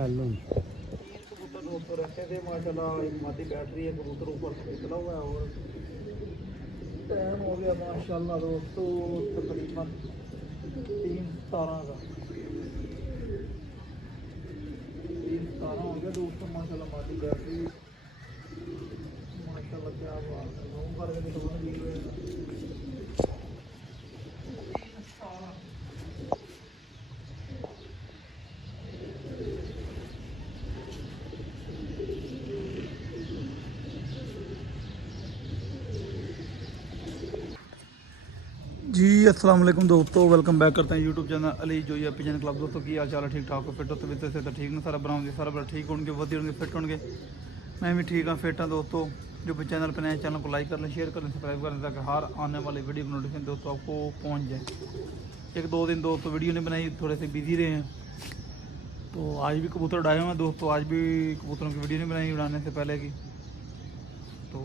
कबूतर दोस्तों रहते थे माशाल्लाह। एक मादी बैटरी है, कबूतर ऊपर से निकला हुआ है और टाइम हो गया माशाल्लाह दोस्तों तकरीबन 3:17 का। 3:17 हो गया दोस्तों माशाल्लाह। मादी बैटरी माशाल्लाह क्या बात है। घूम करके निकलने दी हुई है। जी अस्सलाम वालेकुम दोस्तों, वेलकम बैक करते हैं यूट्यूब चैनल अली जो या पिजन क्लब। दोस्तों की हाल चाल है? ठीक ठाक हो? फिट हो? तबीयत से तो ठीक ना? सारा बनाओगे सारा बड़ा ठीक होंगे, वधिया होंगे, फिट होंगे। मैं भी ठीक हाँ, फिट हाँ दोस्तों। जो भी चैनल पर नए चैनल को लाइक कर लें, शेयर कर लें, सब्सक्राइब कर लें ताकि हर आने वाली वीडियो की नोटिफिकेशन दोस्तों आपको पहुँच जाए। एक दो दिन दोस्तों वीडियो नहीं बनाई, थोड़े से बिजी रहे हैं। तो आज भी कबूतर उड़ाए हुए हैं दोस्तों। आज भी कबूतरों की वीडियो नहीं बनाई उड़ाने से पहले की। तो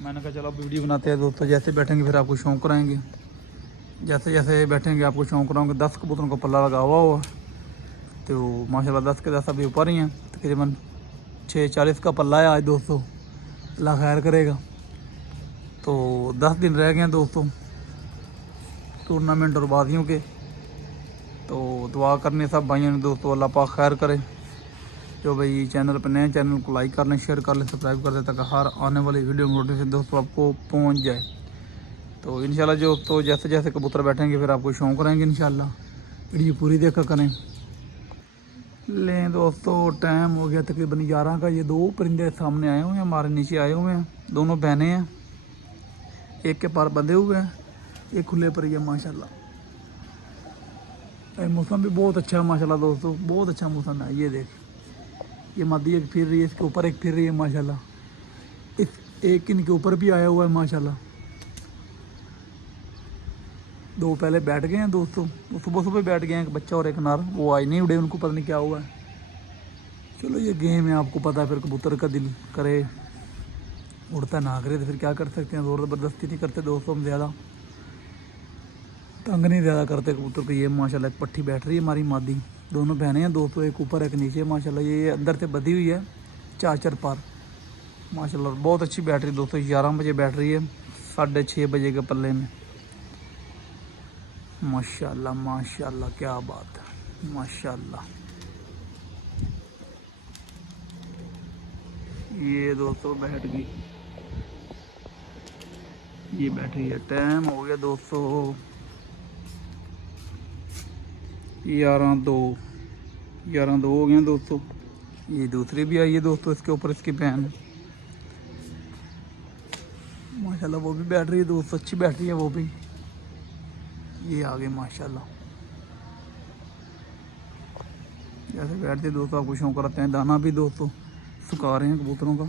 मैंने कहा चलो अब वीडियो बनाते हैं दोस्तों। जैसे बैठेंगे फिर आपको शौक़ कराएँगे। जैसे जैसे बैठेंगे आपको शौक़ कराऊँगा। 10 कबूतरों का पल्ला लगा हुआ तो माशाल्लाह 10 के 10 अभी ऊपर ही हैं। तकरीबन 6:40 का पल्ला है आज दोस्तों। अल्लाह खैर करेगा। तो 10 दिन रह गए हैं दोस्तों टूर्नामेंट और बाजियों के। तो दुआ करने सब भाइयों ने दोस्तों, अल्लाह पाक खैर करे। जो भाई चैनल पर नए चैनल को लाइक कर लें, शेयर कर लें, सब्सक्राइब कर दें ताकि हर आने वाली वीडियो नोटिफिकेशन दोस्तों आपको पहुँच जाए। तो इंशाल्लाह जो तो जैसे जैसे कबूतर बैठेंगे फिर आपको शौक़ रहेंगे इंशाल्लाह। वीडियो पूरी देखा करें। लें दोस्तों टाइम हो गया तकरीबन 11 का। ये 2 परिंदे सामने आए हुए हैं, हमारे नीचे आए हुए हैं। दोनों बहनें हैं, एक के पार बंधे हुए हैं, एक खुले पर ही है माशाल्लाह। मौसम भी बहुत अच्छा है माशाल्लाह दोस्तों, बहुत अच्छा मौसम है। ये देख, ये मादी एक फिर रही है, इसके ऊपर एक फिर रही है माशाल्लाह। इस एक इनके ऊपर भी आया हुआ है माशाल्लाह। 2 पहले बैठ गए हैं दोस्तों, वो सुबह सुबह बैठ गए हैं, एक बच्चा और एक नर। वो आज नहीं उड़े, उनको पता नहीं क्या हुआ है। चलो ये गेम है, आपको पता है। फिर कबूतर का दिल करे उड़ता ना करे तो फिर क्या कर सकते हैं। ज़ोर ज़बरदस्ती नहीं करते दोस्तों, हम ज़्यादा तंग नहीं ज़्यादा करते कबूतर को। ये माशाल्लाह एक पट्टी बैठ रही है हमारी मादी। दोनों बहनें हैं दोस्तों, एक ऊपर एक नीचे माशाल्लाह। ये अंदर से बधी हुई है 4 पार माशाल्लाह। बहुत अच्छी बैटरी दोस्तों। 11 बजे बैठ रही है, 6:30 बजे के पल्ले में माशाल्लाह। माशाल्लाह क्या बात है माशाल्लाह। ये दोस्तों बैठ गई, ये बैठ रही है। टाइम हो गया दोस्तों 11:02 हो गए दोस्तों। ये दूसरी भी आई है दोस्तों, इसके ऊपर इसकी बहन माशाल्लाह। वो भी बैठ रही है दोस्तों, अच्छी बैठ रही है वो भी। ये आ गए माशाल्लाह। जैसे बैठते दोस्तों आपको शौक कराते हैं। दाना भी दोस्तों सुखा रहे हैं कबूतरों का।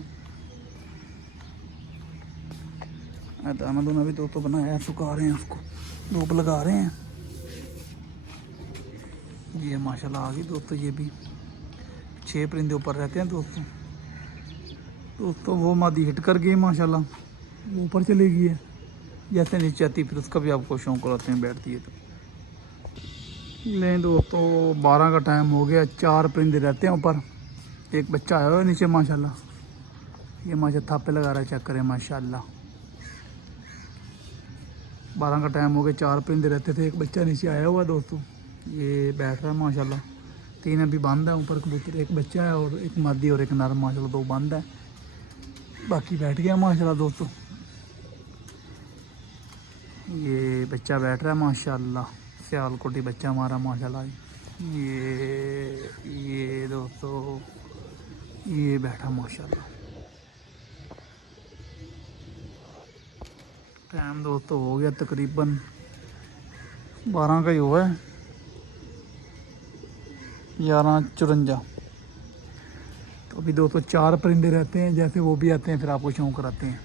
दाना दोना भी दोस्तों बनाया है, सुखा रहे हैं उसको, धूप लगा रहे हैं। ये माशाल्लाह आ गई दोस्तों। ये भी 6 परिंदे ऊपर रहते हैं दोस्तों। वो मादी हिट कर गई माशाल्लाह, वो ऊपर चली गई है। जैसे नीचे आती फिर उसका भी आपको शौक कराते हैं, बैठती है तो। लें दोस्तों 12 का टाइम हो गया। 4 परिंदे रहते हैं ऊपर, एक बच्चा आया हुआ है नीचे माशाल्लाह। ये माशा थापे लगा रहा है, चेक करें माशाल्लाह। 12 का टाइम हो गया। 4 परिंदे रहते थे, एक बच्चा नीचे आया हुआ है दोस्तों। ये बैठ रहा है माशाल्लाह। 3 अभी बंद है ऊपर कबूतर, एक बच्चा है और एक मादी और एक नर माशाल्लाह। 2 बंद है, बाकी बैठ गया माशाल्लाह दोस्तों। ये बच्चा बैठ रहा है माशाल्लाह, सियालकोटी बच्चा हमारा माशाल्लाह। ये दोस्तों ये बैठा माशाल्लाह। टाइम दोस्तों हो गया तकरीबन 12 का ही हुआ है, 11:54। तो अभी दोस्तों 4 परिंदे रहते हैं, जैसे वो भी आते हैं फिर आपको शौक कराते हैं।